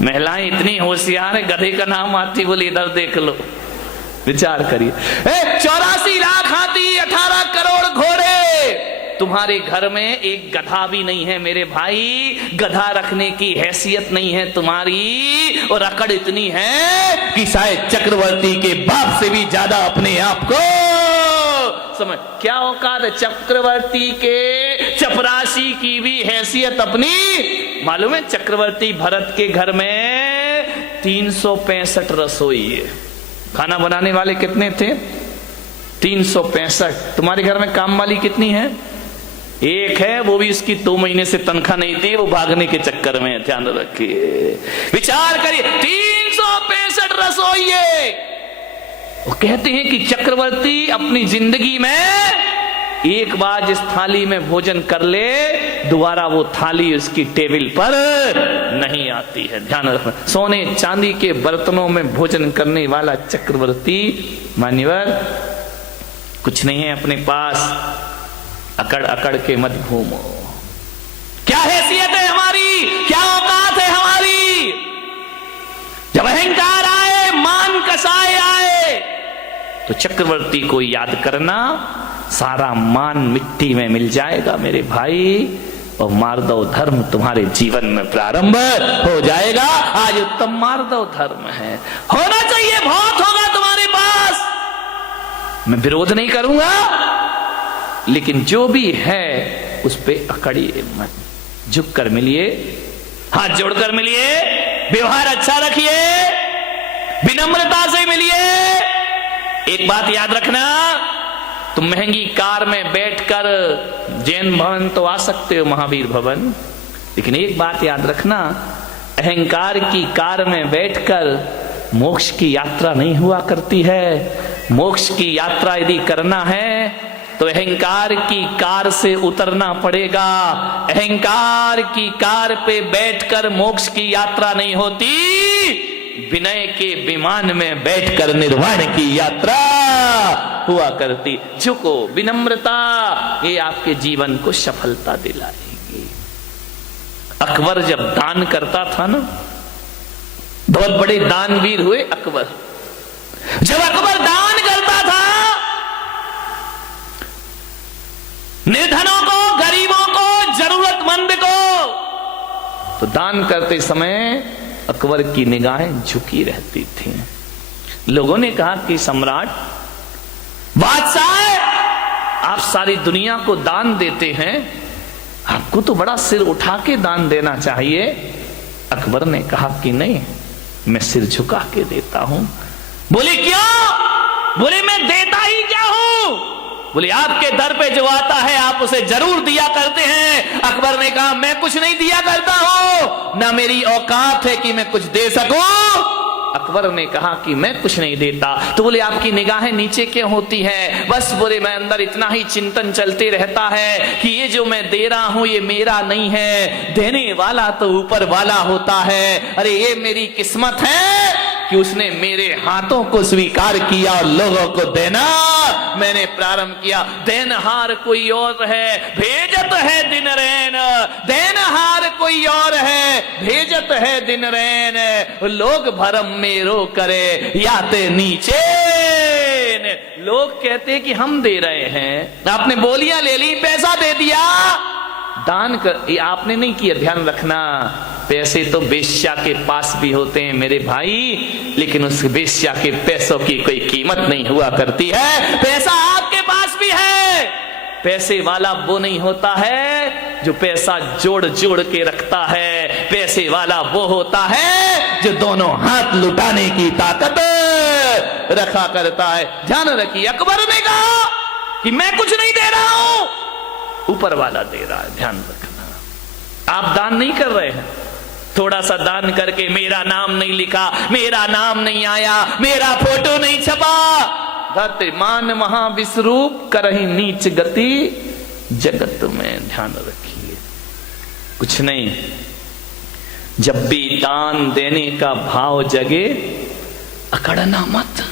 महिलाएं इतनी होशियार है, गधे का नाम आती बोली इधर देख लो, विचार करिए। 84 लाख हाथी, 18 करोड़ घोड़े, तुम्हारे घर में एक गधा भी नहीं है मेरे भाई, गधा रखने की हैसियत नहीं है तुम्हारी, और अकड़ इतनी है कि शायद चक्रवर्ती के बाप से भी ज्यादा अपने आप को समझ। क्या औकात है चक्रवर्ती के, चपरासी की भी हैसियत अपनी। मालूम है चक्रवर्ती भरत के घर में 365 रसोई है, खाना बनाने वाले कितने थे? 365। तुम्हारे घर में काम वाली कितनी है? एक है, वो भी इसकी 2 महीने से तनख्वाह नहीं दी, वो भागने के चक्कर में। ध्यान रखिए, विचार करिए, 365 रसोई है। वो कहते हैं कि चक्रवर्ती अपनी जिंदगी में एक बार जिस थाली में भोजन कर ले, दोबारा वो थाली उसकी टेबल पर नहीं आती है। ध्यान रखना, सोने चांदी के बर्तनों में भोजन करने वाला चक्रवर्ती मान्यवर कुछ नहीं है अपने पास। अकड़ अकड़ के मत घूमो। क्या हैसियत है हमारी, क्या औकात है हमारी? जब अहंकार आए, मान कसाए आए, तो चक्रवर्ती को याद करना, सारा मान मिट्टी में मिल जाएगा मेरे भाई, और मार्दव धर्म तुम्हारे जीवन में प्रारंभ हो जाएगा। आज उत्तम मार्दव धर्म है, होना चाहिए, बहुत होगा तुम्हारे पास, मैं विरोध नहीं करूंगा, लेकिन जो भी है उस पे अकड़िए मत, झुक कर मिलिए, हाथ जोड़कर मिलिए, व्यवहार अच्छा रखिए, विनम्रता से मिलिए। एक बात याद रखना, तुम महंगी कार में बैठकर जैन भवन तो आ सकते हो, महावीर भवन, लेकिन एक बात याद रखना, अहंकार की कार में बैठकर मोक्ष की यात्रा नहीं हुआ करती है। मोक्ष की यात्रा यदि करना है तो अहंकार की कार से उतरना पड़ेगा। अहंकार की कार पे बैठकर मोक्ष की यात्रा नहीं होती, विनय के विमान में बैठकर निर्वाण की यात्रा हुआ करती। झुको, विनम्रता, ये आपके जीवन को सफलता दिलाएगी। अकबर जब दान करता था ना, बहुत बड़े दानवीर हुए अकबर। जब अकबर दान करता था, निर्धनों को, गरीबों को, जरूरतमंद को, तो दान करते समय अकबर की निगाहें झुकी रहती थी। लोगों ने कहा कि सम्राट, बादशाह, आप सारी दुनिया को दान देते हैं, आपको तो बड़ा सिर उठा के दान देना चाहिए। अकबर ने कहा कि नहीं, मैं सिर झुका के देता हूं। बोले क्यों? बोले मैं देता ही क्या हूं? बोले आपके दर पे जो आता है आप उसे जरूर दिया करते हैं। अकबर ने कहा मैं कुछ नहीं दिया करता हूं, ना मेरी औकात है कि मैं कुछ दे सकूं। अकबर ने कहा कि मैं कुछ नहीं देता। तो बोले आपकी निगाहें नीचे क्यों होती है? बस बोले मैं अंदर इतना ही चिंतन चलते रहता है कि ये जो मैं दे रहा हूं ये मेरा नहीं है, देने वाला तो ऊपर वाला होता है। अरे ये मेरी किस्मत है कि उसने मेरे हाथों को स्वीकार किया और लोगों को देना मैंने प्रारंभ किया। देनहार कोई और है, भेजत है दिन रैन, देनहार कोई और है, भेजत है दिन रैन। लोग भरम मेरो करे, याते नीचे। लोग कहते कि हम दे रहे हैं, आपने बोलियां ले ली, पैसा दे दिया, दान कर, ये आपने नहीं किया। ध्यान रखना, पैसे तो वेश्या के पास भी होते हैं मेरे भाई, लेकिन उस वेश्या के पैसों की कोई कीमत नहीं हुआ करती है। पैसा आपके पास भी है, पैसे वाला वो नहीं होता है जो पैसा जोड़ जोड़ के रखता है। पैसे वाला वो होता है जो दोनों हाथ लुटाने की ताकत रखा करता है। ध्यान रखिए, अकबर ने कहा कि मैं कुछ नहीं दे रहा हूं, ऊपर वाला दे रहा है। ध्यान रखना, आप दान नहीं कर रहे हैं, थोड़ा सा दान करके मेरा नाम नहीं लिखा, मेरा नाम नहीं आया, मेरा फोटो नहीं छपा, धरते मान महाविश्वरूप करही नीच गति जगत में। ध्यान रखिए, कुछ नहीं, जब भी दान देने का भाव जगे अकड़ना मत।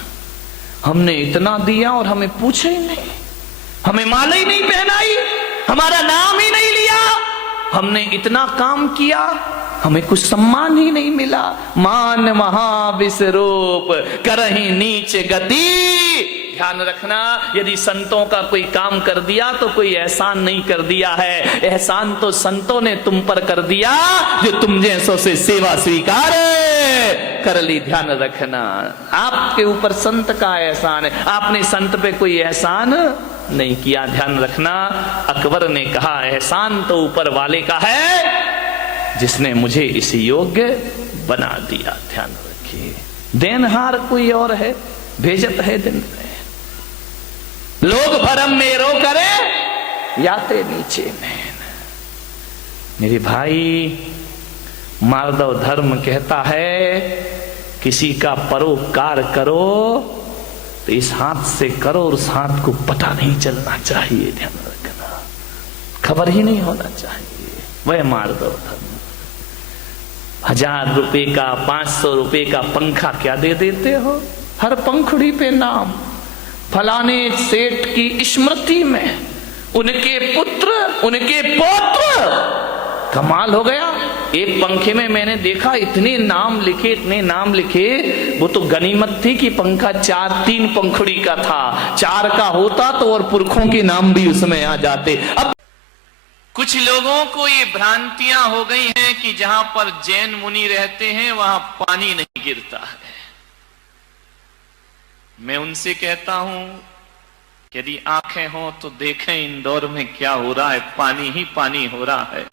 हमने इतना दिया और हमें पूछे ही नहीं, हमें माला ही नहीं पहनाई, हमारा नाम ही नहीं लिया, हमने इतना काम किया, हमें कुछ सम्मान ही नहीं मिला। मान महाविश्वरूप करही नीच गति। ध्यान रखना, यदि संतों का कोई काम कर दिया तो कोई एहसान नहीं कर दिया है, एहसान तो संतों ने तुम पर कर दिया जो तुम जैसों से सेवा स्वीकार कर ली। ध्यान रखना, आपके ऊपर संत का एहसान है, आपने संत पे कोई एहसान नहीं किया। ध्यान रखना, अकबर ने कहा एहसान तो ऊपर वाले का है जिसने मुझे इस योग्य बना दिया। ध्यान रखिए, देनहार कोई और है, भेजत है दिन में। लोग भरम में रो करे याते नीचे नैन। मेरे भाई, माधव धर्म कहता है किसी का परोपकार करो तो इस हाथ से करो और उस हाथ को पता नहीं चलना चाहिए। ध्यान रखना, खबर ही नहीं होना चाहिए। वह माधव धर्म। 1000 रुपए का 500 रुपए का पंखा क्या दे देते हो, हर पंखुड़ी पे नाम, फलाने सेठ की स्मृति में, उनके पुत्र, उनके पौत्र। कमाल हो गया। एक पंखे में मैंने देखा इतने नाम लिखे, इतने नाम लिखे। वो तो गनीमत थी कि पंखा 3 पंखुड़ी का था, 4 का होता तो और पुरखों के नाम भी उसमें आ जाते। अब कुछ लोगों को ये भ्रांतियां हो गई हैं कि जहां पर जैन मुनि रहते हैं वहां पानी नहीं गिरता है। मैं उनसे कहता हूं यदि आंखें हो तो देखें इंदौर में क्या हो रहा है, पानी ही पानी हो रहा है।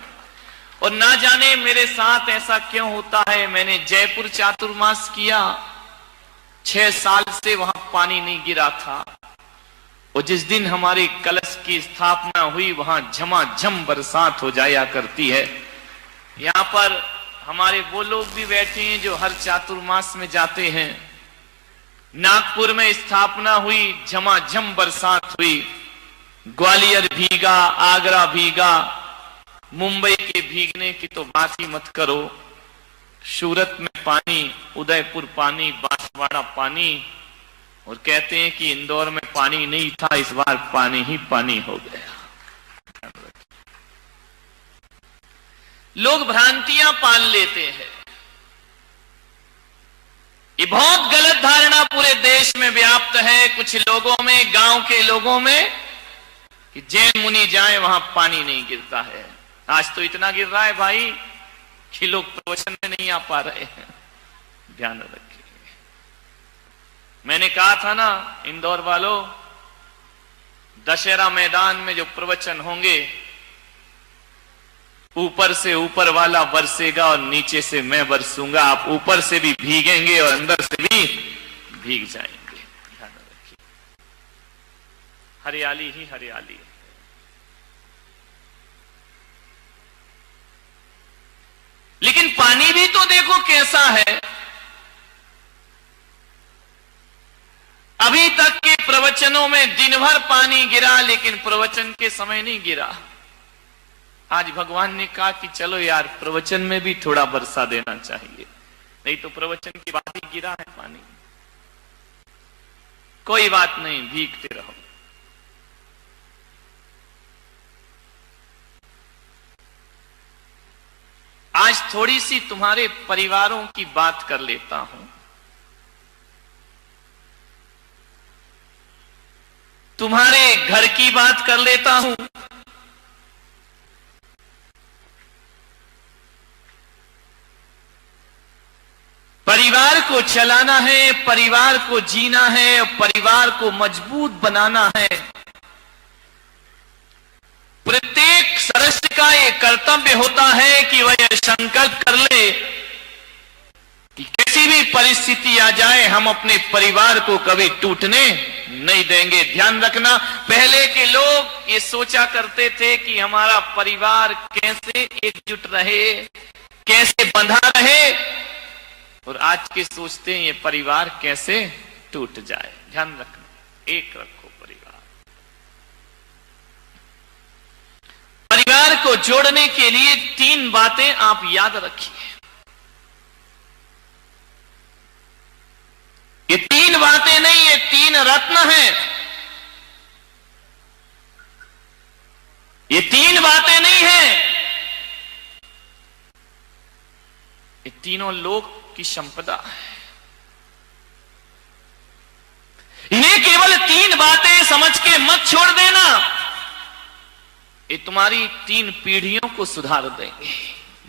और ना जाने मेरे साथ ऐसा क्यों होता है। मैंने जयपुर चातुर्मास किया, 6 साल से वहां पानी नहीं गिरा था। और जिस दिन हमारे कलश की स्थापना हुई वहां झमाझम बरसात हो जाया करती है। यहां पर हमारे वो लोग भी बैठे हैं जो हर चातुर्मास में जाते हैं। नागपुर में स्थापना हुई, झमाझम बरसात हुई, ग्वालियर भीगा, आगरा भीगा, मुंबई के भीगने की तो बात ही मत करो। सूरत में पानी, उदयपुर पानी, बांसवाड़ा पानी। और कहते हैं कि इंदौर में पानी नहीं था, इस बार पानी ही पानी हो गया। लोग भ्रांतियां पाल लेते हैं। ये बहुत गलत धारणा पूरे देश में व्याप्त है, कुछ लोगों में, गांव के लोगों में, कि जैन मुनि जाए वहां पानी नहीं गिरता है। आज तो इतना गिर रहा है भाई कि लोग प्रवचन में नहीं आ पा रहे हैं। ध्यान रखिए, मैंने कहा था ना इंदौर वालों, दशहरा मैदान में जो प्रवचन होंगे, ऊपर से ऊपर वाला बरसेगा और नीचे से मैं बरसूंगा। आप ऊपर से भी भीगेंगे और अंदर से भी भीग जाएंगे। ध्यान रखिए, हरियाली ही हरियाली है। लेकिन पानी भी तो देखो कैसा है। अभी तक के प्रवचनों में दिन भर पानी गिरा, लेकिन प्रवचन के समय नहीं गिरा। आज भगवान ने कहा कि चलो यार, प्रवचन में भी थोड़ा बरसा देना चाहिए, नहीं तो प्रवचन के बाद ही गिरा है पानी। कोई बात नहीं, भीगते रहो। आज थोड़ी सी तुम्हारे परिवारों की बात कर लेता हूं। तुम्हारे घर की बात कर लेता हूं। परिवार को चलाना है, परिवार को जीना है, परिवार को मजबूत बनाना है। प्रत्येक सदस्य का यह कर्तव्य होता है कि वह यह संकल्प कर ले कि किसी भी परिस्थिति आ जाए हम अपने परिवार को कभी टूटने नहीं देंगे। ध्यान रखना, पहले के लोग ये सोचा करते थे कि हमारा परिवार कैसे एकजुट रहे, कैसे बंधा रहे, और आज के सोचते हैं ये परिवार कैसे टूट जाए। ध्यान रखना, एक रखो परिवार। परिवार को जोड़ने के लिए 3 बातें आप याद रखिए। ये 3 बातें नहीं, ये 3 रत्न हैं। ये 3 बातें नहीं हैं, तीनों लोक की संपदा है। इन्हें केवल 3 बातें समझ के मत छोड़ देना, ये तुम्हारी 3 पीढ़ियों को सुधार देंगे।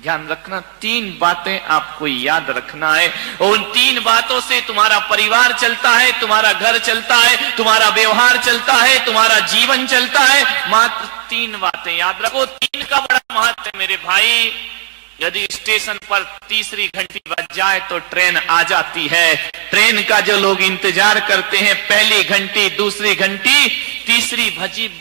ध्यान रखना, 3 बातें आपको याद रखना है, और उन 3 बातों से तुम्हारा परिवार चलता है, तुम्हारा घर चलता है, तुम्हारा व्यवहार चलता है, तुम्हारा जीवन चलता है। मात्र 3 बातें याद रखो। 3 का बड़ा महत्व है मेरे भाई। यदि स्टेशन पर तीसरी घंटी बज जाए तो ट्रेन आ जाती है। ट्रेन का जो लोग इंतजार करते हैं, पहली घंटी, दूसरी घंटी, तीसरी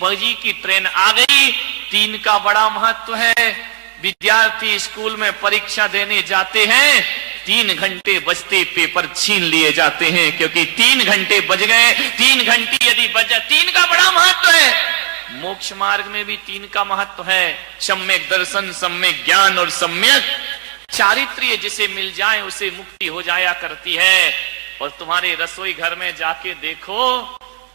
बजी की ट्रेन आ गई। 3 का बड़ा महत्व है। विद्यार्थी स्कूल में परीक्षा देने जाते हैं, 3 घंटे बजते पेपर छीन लिए जाते हैं, क्योंकि 3 घंटे बज गए। 3 घंटी यदि बज जाए, 3 का बड़ा महत्व है। मोक्ष मार्ग में भी 3 का महत्व है। सम्यक दर्शन, सम्यक ज्ञान और सम्यक चारित्र्य जिसे मिल जाए उसे मुक्ति हो जाया करती है। और तुम्हारे रसोई घर में जाके देखो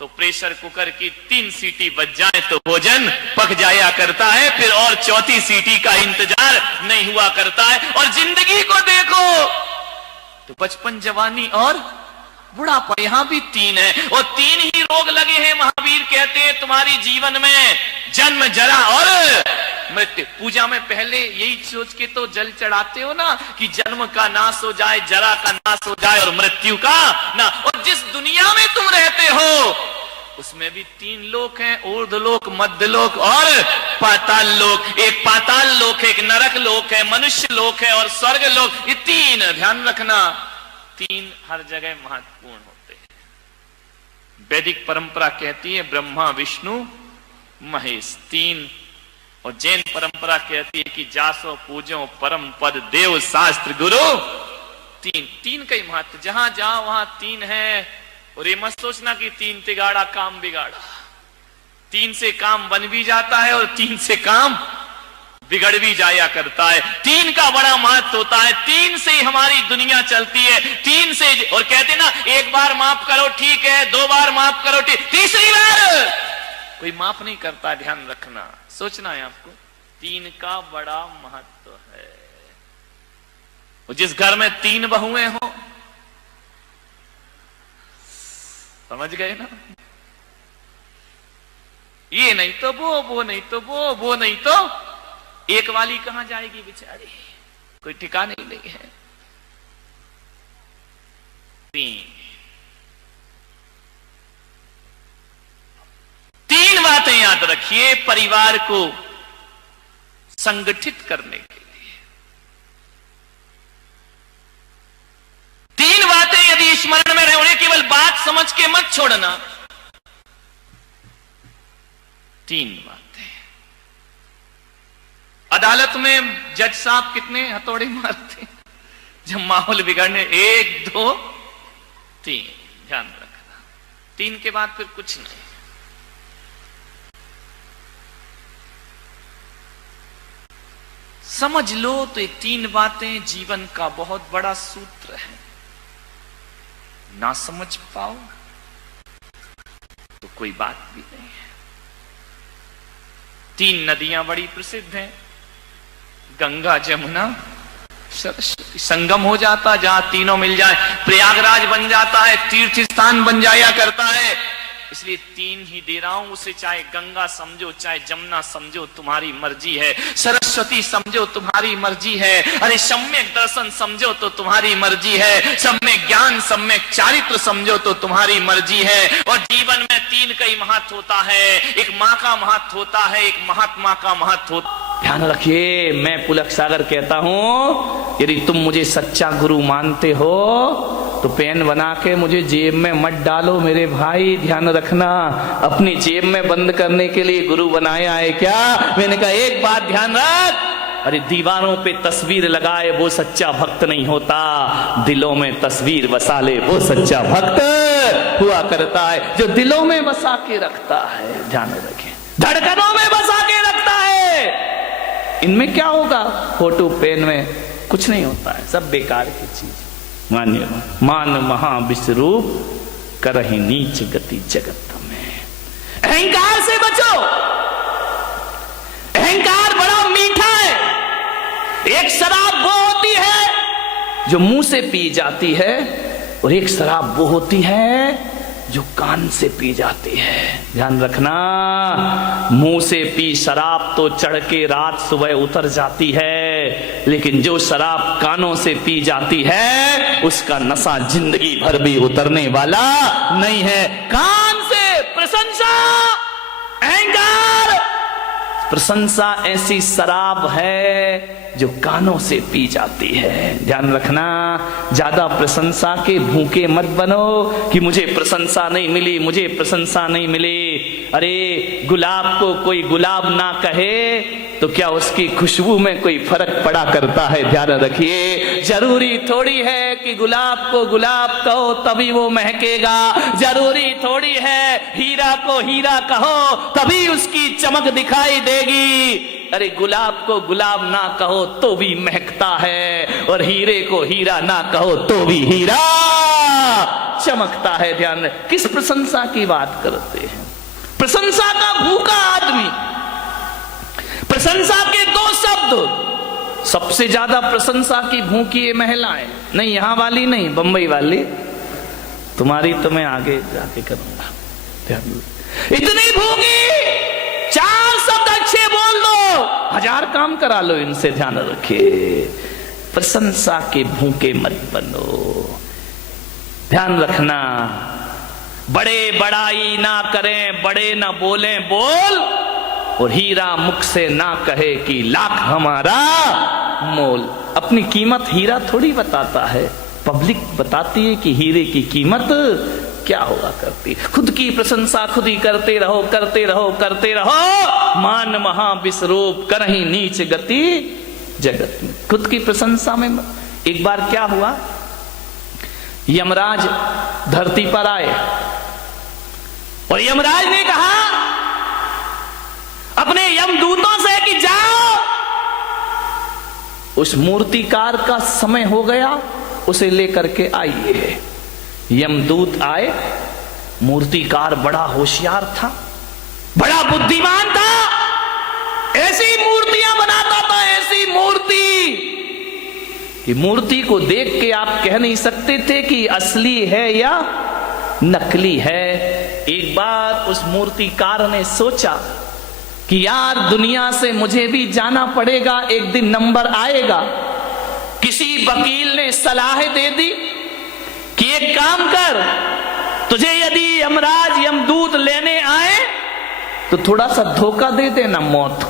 तो प्रेशर कुकर की 3 सीटी बज जाए तो भोजन पक जाया करता है, फिर और 4थी सीटी का इंतजार नहीं हुआ करता है। और जिंदगी को देखो तो बचपन, जवानी और बुढ़ापा, यहां भी 3 है, और 3 ही रोग लगे हैं। महावीर कहते हैं तुम्हारी जीवन में जन्म, जरा और मृत्यु। पूजा में पहले यही सोच के तो जल चढ़ाते हो ना कि जन्म का नाश हो जाए, जरा का नाश हो जाए और मृत्यु का ना। और जिस दुनिया में तुम रहते हो उसमें भी 3 लोक हैं, ऊर्ध्वलोक, मध्यलोक और पाताल लोक। एक पाताल लोक है, एक नरक लोक है, मनुष्य लोक है और स्वर्ग लोक। ये 3 ध्यान रखना, 3 हर जगह महत्वपूर्ण होते हैं। वैदिक परंपरा कहती है ब्रह्मा, विष्णु, महेश 3, और जैन परंपरा कहती है कि जासो पूजो परम पद देव शास्त्र गुरु 3 का ही महत्व। जहां जाओ वहां 3 है। और ये मत सोचना कि 3 तिगाड़ा काम बिगाड़ा। 3 से काम बन भी जाता है और 3 से काम बिगड़ भी जाया करता है। 3 का बड़ा महत्व होता है। 3 से हमारी दुनिया चलती है। 3 से, और कहते ना, 1 बार माफ करो ठीक है, 2 बार माफ करो ठीक, तीसरी बार कोई माफ नहीं करता। ध्यान रखना, सोचना है आपको, 3 का बड़ा महत्व है। और जिस घर में 3 बहुएं हो, समझ गए ना, ये नहीं तो वो नहीं तो वो नहीं तो एक वाली कहां जाएगी बेचारी, कोई ठिकाने ही नहीं है। 3 बातें याद रखिए परिवार को संगठित करने के लिए। 3 बातें यदि स्मरण में रहे, उन्हें केवल बात समझ के मत छोड़ना। 3 बातें। अदालत में जज साहब कितने हथौड़े मारते जब माहौल बिगड़ने? 1 2 3। ध्यान रखना, 3 के बाद फिर कुछ नहीं। समझ लो तो ये 3 बातें जीवन का बहुत बड़ा सूत्र है। ना समझ पाओ तो कोई बात भी नहीं है। 3 नदियां बड़ी प्रसिद्ध हैं, गंगा, जमुना, सरस्वती। संगम हो जाता जहां तीनों मिल जाए, प्रयागराज बन जाता है, तीर्थ स्थान बन जाया करता है। इसलिए 3 ही दे रहा हूं उसे, चाहे गंगा समझो, चाहे जमुना समझो, तुम्हारी मर्जी है। सरस्वती समझो, तुम्हारी मर्जी है। अरे सम्यक दर्शन समझो तो तुम्हारी मर्जी है। सम्यक ज्ञान, सम्यक चारित्र समझो तो तुम्हारी मर्जी है। और जीवन में 3 का ही महत्व होता है। एक माँ का महत्व होता है, एक महात्मा का महत्व होता है। ध्यान रखिए, मैं पुलक सागर कहता हूं, यदि तुम मुझे सच्चा गुरु मानते हो तो पेन बना के मुझे जेब में मत डालो मेरे भाई। ध्यान रखना, अपनी जेब में बंद करने के लिए गुरु बनाया है क्या? मैंने कहा एक बात ध्यान रख, अरे दीवारों पे तस्वीर लगाए वो सच्चा भक्त नहीं होता, दिलों में तस्वीर बसा ले वो सच्चा भक्त हुआ करता है, जो दिलों में बसा के रखता है। ध्यान रखें, धड़कनों में बसा के रखता है। इनमें क्या होगा? फोटो पेन में कुछ नहीं होता है, सब बेकार की चीज। मान्य मान महा विश्वरूप करहि नीच गति जगत में। अहंकार से बचो। अहंकार बड़ा मीठा है। एक शराब वो होती है जो मुंह से पी जाती है, और एक शराब वो होती है जो कान से पी जाती है। ध्यान रखना, मुंह से पी शराब तो चढ़ के रात सुबह उतर जाती है, लेकिन जो शराब कानों से पी जाती है उसका नशा जिंदगी भर भी उतरने वाला नहीं है। कान से प्रशंसा, अहंकार, प्रशंसा ऐसी शराब है जो कानों से पी जाती है। ध्यान रखना, ज्यादा प्रशंसा के भूखे मत बनो कि मुझे प्रशंसा नहीं मिली, मुझे प्रशंसा नहीं मिली। अरे गुलाब को कोई गुलाब ना कहे तो क्या उसकी खुशबू में कोई फर्क पड़ा करता है? ध्यान रखिए, जरूरी थोड़ी है कि गुलाब को गुलाब कहो तभी वो महकेगा, जरूरी थोड़ी है हीरा को हीरा कहो तभी उसकी चमक दिखाई देगी। अरे गुलाब को गुलाब ना कहो तो भी महकता है, और हीरे को हीरा ना कहो तो भी हीरा चमकता है। ध्यान रखें, किस प्रशंसा की बात करते हैं? प्रशंसा का भूखा आदमी, प्रशंसा के दो शब्द, सबसे ज्यादा प्रशंसा की भूखी ये महिलाएं, नहीं यहां वाली नहीं, बंबई वाली, तुम्हारी तो मैं आगे जाके करूंगा। इतनी भूखी, चार शब्द अच्छे बोल दो, 1000 काम करा लो इनसे। ध्यान रखिए, प्रशंसा के भूखे मत बनो। ध्यान रखना, बड़े बड़ाई ना करें, बड़े ना बोलें बोल, और हीरा मुख से ना कहे कि लाख हमारा मोल। अपनी कीमत हीरा थोड़ी बताता है, पब्लिक बताती है कि हीरे की कीमत क्या हुआ करती। खुद की प्रशंसा खुद ही करते रहो, करते रहो, करते रहो, मान महा विश्वरूप करही नीच गति जगत में। खुद की प्रशंसा में। एक बार क्या हुआ, यमराज धरती पर आए और यमराज ने कहा अपने यमदूतों से कि जाओ, उस मूर्तिकार का समय हो गया, उसे लेकर के आइए। यमदूत आए, मूर्तिकार बड़ा होशियार था, बड़ा बुद्धिमान था, ऐसी मूर्तियां बनाता था, ऐसी मूर्ति कि मूर्ति को देख के आप कह नहीं सकते थे कि असली है या नकली है। एक बार उस मूर्तिकार ने सोचा कि यार दुनिया से मुझे भी जाना पड़ेगा, एक दिन नंबर आएगा। किसी वकील ने सलाह दे दी कि एक काम कर, तुझे यदि यमराज यमदूत लेने आए तो थोड़ा सा धोखा दे देना, मौत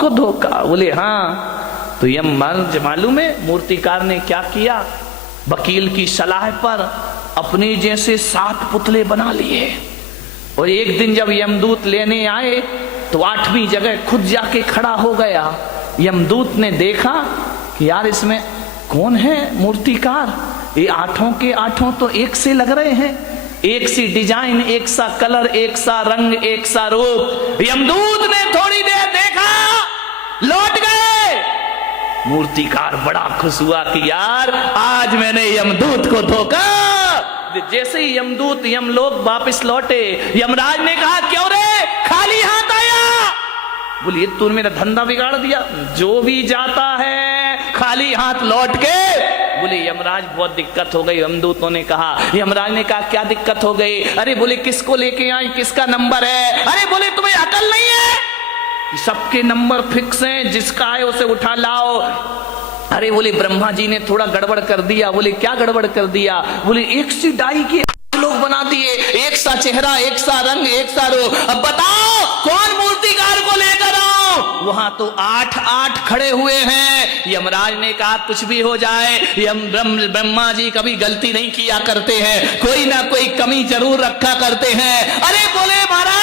को धोखा। बोले हाँ। तो यमराज मालूम है मूर्तिकार ने क्या किया, वकील की सलाह पर अपने जैसे 7 पुतले बना लिए, और एक दिन जब यमदूत लेने आए तो 8वीं जगह खुद जाके खड़ा हो गया। यमदूत ने देखा कि यार इसमें कौन है मूर्तिकार, ये 8 के 8 तो एक से लग रहे हैं, एक सी डिजाइन, एक सा कलर, एक सा रंग, एक सा रूप। यमदूत ने थोड़ी देर देखा, लौट गए। मूर्तिकार बड़ा खुश हुआ कि यार आज मैंने यमदूत को धोखा। जैसे ही यमदूत यमलोक वापस लौटे, यमराज ने कहा क्यों रे खाली हाथ आया? बोलिए तूने मेरा धंधा बिगाड़ दिया, जो भी जाता है खाली हाथ लौट के। बोले यमराज बहुत दिक्कत हो गई। यमदूतों ने कहा, यमराज ने कहा क्या दिक्कत हो गई? अरे बोले किसको लेके आई, किसका नंबर है? अरे बोले तुम्हें अकल नहीं है, सबके नंबर फिक्स हैं, जिसका है उसे उठा लाओ। अरे बोले ब्रह्मा जी ने थोड़ा गड़बड़ कर दिया। बोले क्या गड़बड़ कर दिया? बोले एक सी डाई के लोग बना दिए, एक सा चेहरा, एक सा रंग, एक सा रूप। अब बताओ कौन मूर्तिकार को लेकर आओ? वहां तो 8 खड़े हुए हैं। यमराज ने कहा कुछ भी हो जाए, ब्रह्मा जी कभी गलती नहीं किया करते हैं, कोई ना कोई कमी जरूर रखा करते हैं। अरे बोले महाराज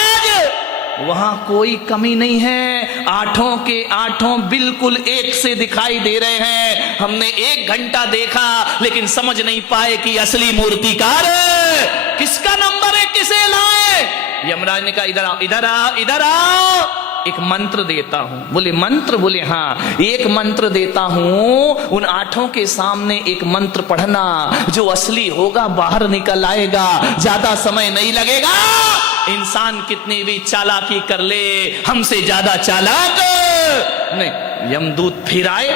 वहां कोई कमी नहीं है, 8 के 8 बिल्कुल एक से दिखाई दे रहे हैं। हमने 1 घंटा देखा लेकिन समझ नहीं पाए कि असली मूर्तिकार किसका नंबर है, किसे लाए। यमराज ने कहा इधर आओ, इधर आओ, इधर आओ, एक मंत्र देता हूं। बोले मंत्र? बोले हाँ, एक मंत्र देता हूं, उन 8 के सामने एक मंत्र पढ़ना, जो असली होगा बाहर निकल आएगा, ज्यादा समय नहीं लगेगा। इंसान कितनी भी चालाकी कर ले, हमसे ज्यादा चालाक नहीं। यमदूत फिर आए,